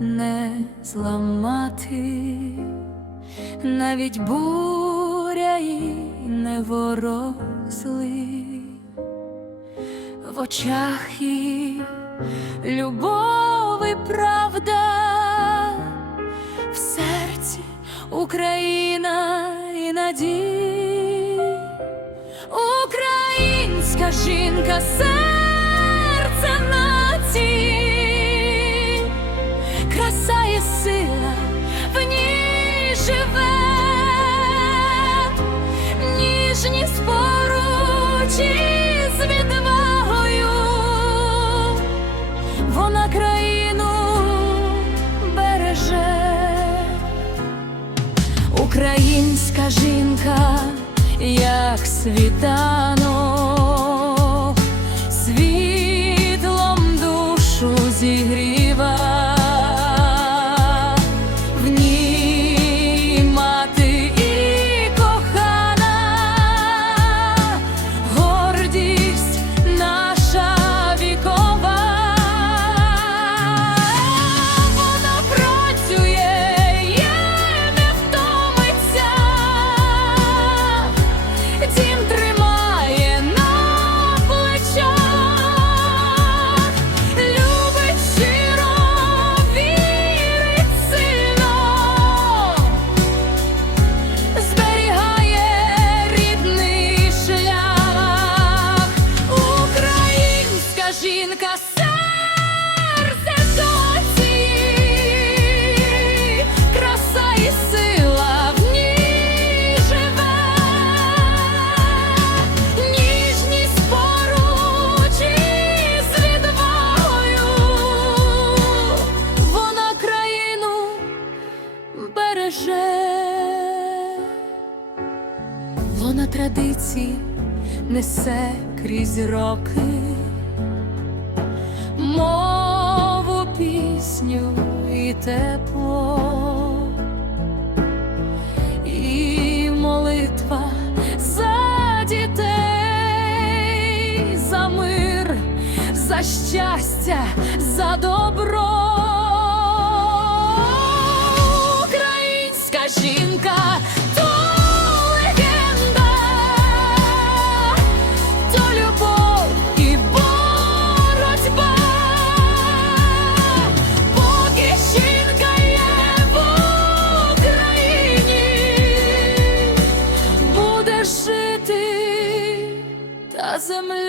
не зламати, навіть буря і неворозли, в очах її любов і правда, в серці Україна і надія. Українська жінка, Українська жінка, як світанок, береже, вона традиції несе крізь роки. Мову, пісню і тепло, і молитва за дітей, за мир, за щастя, за добро. буде жити та земля.